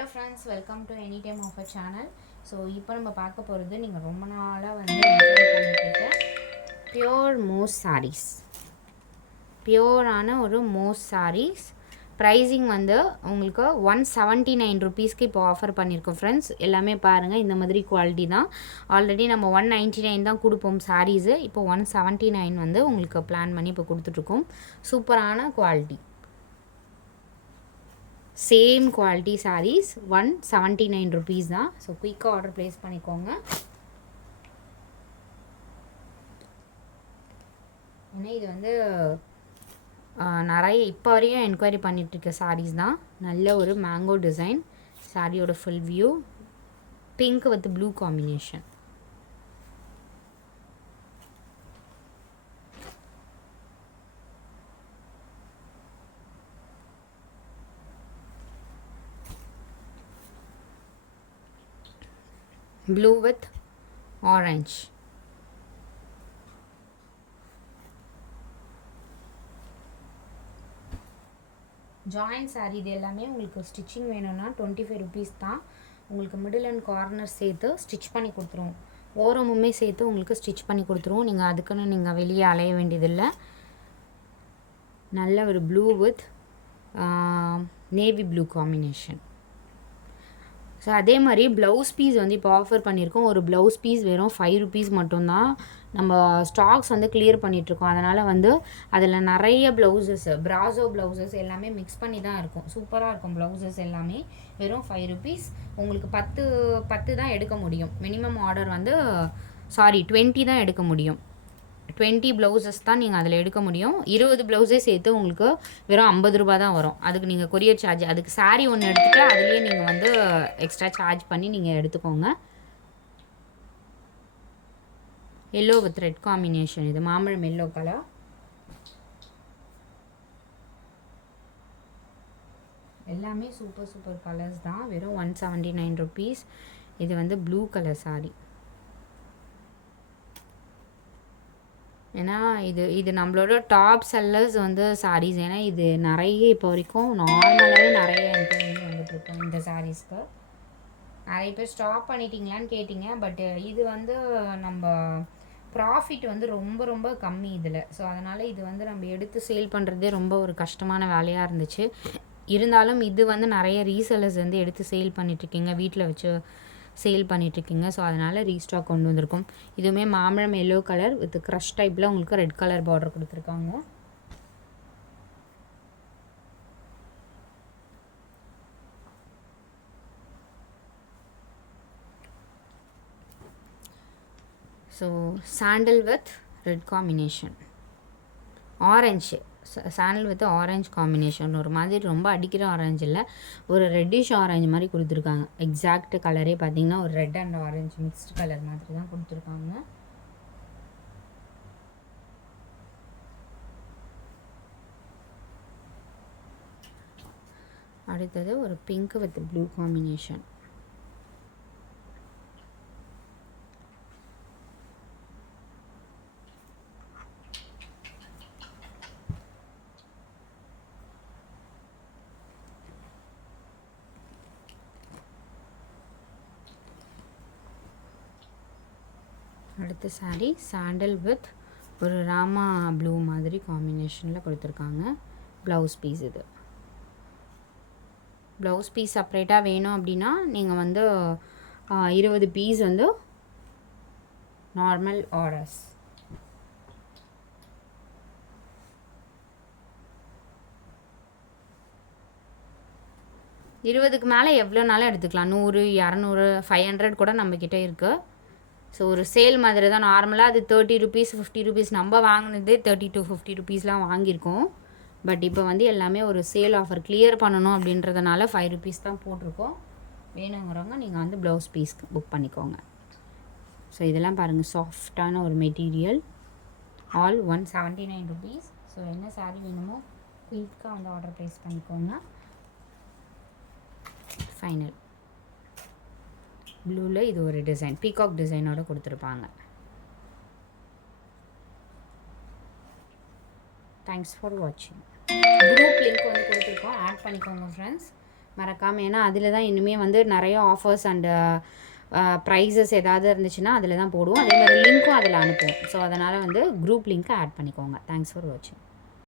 Hello friends, welcome to any time offer channel. So இப்போ நம்ம பார்க்க போகிறது நீங்கள் ரொம்ப நாளாக வந்து பண்ணிட்டுருக்க பியோர் மோஸ் சாரீஸ். பியோரான ஒரு மோஸ் சாரீஸ். ப்ரைஸிங் வந்து உங்களுக்கு 179 ருபீஸ்க்கு இப்போ ஆஃபர் பண்ணியிருக்கோம் ஃப்ரெண்ட்ஸ். எல்லாமே பாருங்கள், இந்த மாதிரி குவாலிட்டி தான். ஆல்ரெடி நம்ம 199 தான் கொடுப்போம் சாரீஸு. இப்போ 179 வந்து உங்களுக்கு பிளான் பண்ணி இப்போ கொடுத்துட்ருக்கோம். சூப்பரான quality, same quality sarees 179 rupees தான். ஸோ குயிக்காக ஆர்டர் ப்ளேஸ் பண்ணிக்கோங்க. ஏன்னா இது வந்து நிறைய இப்போ வரையும் என்கொயரி பண்ணிகிட்ருக்க சாரீஸ் தான். நல்ல ஒரு மேங்கோ டிசைன் சாரியோட full view, pink with blue combination. blue with orange. Join sari. இது எல்லாமே உங்களுக்கு ஸ்டிச்சிங் வேணும்னா 25 ருபீஸ் தான். உங்களுக்கு மிடில் அண்ட் கார்னர் சேர்த்து ஸ்டிச் பண்ணி கொடுத்துருவோம். ஓரமுமே சேர்த்து உங்களுக்கு ஸ்டிச் பண்ணி கொடுத்துருவோம். நீங்கள் அதுக்குன்னு நீங்கள் வெளியே அலைய வேண்டியதில்லை. நல்ல ஒரு blue with navy blue combination. So அதே மாதிரி ப்ளவுஸ் பீஸ் வந்து இப்போ ஆஃபர் பண்ணியிருக்கோம். ஒரு ப்ளவுஸ் பீஸ் வெறும் 5 ருபீஸ் மட்டும்தான். நம்ம ஸ்டாக்ஸ் வந்து கிளியர் பண்ணிகிட்ருக்கோம். அதனால் வந்து அதில் நிறைய ப்ளவுசஸ், ப்ராசோ ப்ளவுசஸ் எல்லாமே மிக்ஸ் பண்ணி தான் இருக்கும். சூப்பராக இருக்கும் ப்ளவுசஸ் எல்லாமே. வெறும் 5 ருபீஸ். உங்களுக்கு 10 தான் எடுக்க முடியும். மினிமம் ஆர்டர் வந்து 20 தான் எடுக்க முடியும். 20 ப்ளவுசஸ் தான் நீங்கள் அதில் எடுக்க முடியும். 20 ப்ளவுஸே சேர்த்து உங்களுக்கு வெறும் 50 ரூபா தான் வரும். அதுக்கு நீங்கள் கொரியர் சார்ஜ், அதுக்கு சாரீ ஒன்று எடுத்துகிட்டு அதுலேயே நீங்கள் வந்து எக்ஸ்ட்ரா சார்ஜ் பண்ணி நீங்கள் எடுத்துக்கோங்க. Yellow with red combination. இது மாம்பழம் எல்லோ கலர். எல்லாமே சூப்பர் சூப்பர் கலர்ஸ் தான். வெறும் 179 ருபீஸ். இது வந்து ப்ளூ கலர் சாரீ. ஏன்னா இது நம்மளோட டாப் செல்லர்ஸ் வந்து சாரீஸ். ஏன்னா இது நிறைய இப்போ வரைக்கும் நார்மலாகவே நிறைய என்கொயரி வந்துட்டுருக்கோம் இந்த சாரீஸ்க்கு. நிறைய பேர் ஸ்டாப் பண்ணிட்டீங்களான்னு கேட்டிங்க. பட் இது வந்து நம்ம ப்ராஃபிட் வந்து ரொம்ப ரொம்ப கம்மி இதில். ஸோ அதனால் இது வந்து நம்ம எடுத்து சேல் பண்ணுறதே ரொம்ப ஒரு கஷ்டமான வேலையாக இருந்துச்சு. இருந்தாலும் இது வந்து நிறைய ரீசெல்லர்ஸ் வந்து எடுத்து சேல் பண்ணிகிட்ருக்கீங்க, வீட்டில் வச்சு சேல் பண்ணிகிட்ருக்கீங்க. ஸோ அதனால் ரீஸ்டாக் கொண்டு வந்திருக்கோம். இதுவுமே மாம்பழம் எல்லோ கலர் வித் க்ரஷ் டைப்பில் உங்களுக்கு ரெட் கலர் பார்டர் கொடுத்துருக்காங்க. So sandal with red combination, orange. Sandal with orange combination. ஒரு மாதிரி ரொம்ப அடிக்கிற ஆரஞ்சு இல்லை, ஒரு ரெட்டிஷ் ஆரஞ்சு மாதிரி கொடுத்துருக்காங்க. எக்ஸாக்ட் கலரே பார்த்தீங்கன்னா ஒரு red and orange mixed colour மாதிரி தான் கொடுத்துருக்காங்க. அடுத்தது ஒரு பிங்க் வித் ப்ளூ காம்பினேஷன். அடுத்த சாரீ சாண்டல் வித் ஒரு ராமா ப்ளூ மாதிரி காம்பினேஷனில் கொடுத்துருக்காங்க. Blouse piece. இது ப்ளவுஸ் பீஸ் செப்ரேட்டாக வேணும் அப்படின்னா நீங்கள் வந்து 20 பீஸ் வந்து நார்மல் ஆர்டர்ஸ். இருபதுக்கு மேலே எவ்வளோனாலும் எடுத்துக்கலாம். 100, 200, 500 கூட நம்மக்கிட்ட இருக்குது. ஸோ ஒரு சேல் மாதிரி தான். நார்மலாக அது 30 ருபீஸ், 50 ருபீஸ். நம்ம வாங்கினதே 30 to 50 ருபீஸ்லாம் வாங்கியிருக்கோம். பட் இப்போ வந்து எல்லாமே ஒரு சேல் ஆஃபர் கிளியர் பண்ணணும் அப்படின்றதுனால 5 ருபீஸ் தான் போட்டிருக்கோம். வேணுங்கிறவங்க நீங்கள் வந்து ப்ளவுஸ் பீஸ்க்கு புக் பண்ணிக்கோங்க. ஸோ இதெல்லாம் பாருங்கள், சாஃப்டான ஒரு மெட்டீரியல். All 179 rupees. ஸோ என்ன சாரீ வேணுமோ குயிக்காக வந்து ஆர்டர் ப்ளேஸ் பண்ணிக்கோங்க. ஃபைனல் ப்ளூவில் இது ஒரு டிசைன், பீகாக் டிசைனோட கொடுத்துருப்பாங்க. தேங்க்ஸ் ஃபார் வாட்சிங். குரூப் லிங்க் வந்து கொடுத்துருக்கோம், ஆட் பண்ணிக்கோங்க ஃப்ரெண்ட்ஸ். மறக்காமல். ஏன்னா அதில் தான் இனிமே வந்து நிறைய ஆஃபர்ஸ் அண்டு ப்ரைஸஸ் ஏதாவது இருந்துச்சுன்னா அதில் தான் போடுவோம். அதே மாதிரி லிங்க்கும் அதில் அனுப்புவோம். ஸோ அதனால் வந்து குரூப் லிங்க்கை ஆட் பண்ணிக்கோங்க. தேங்க்ஸ் ஃபார் வாட்சிங்.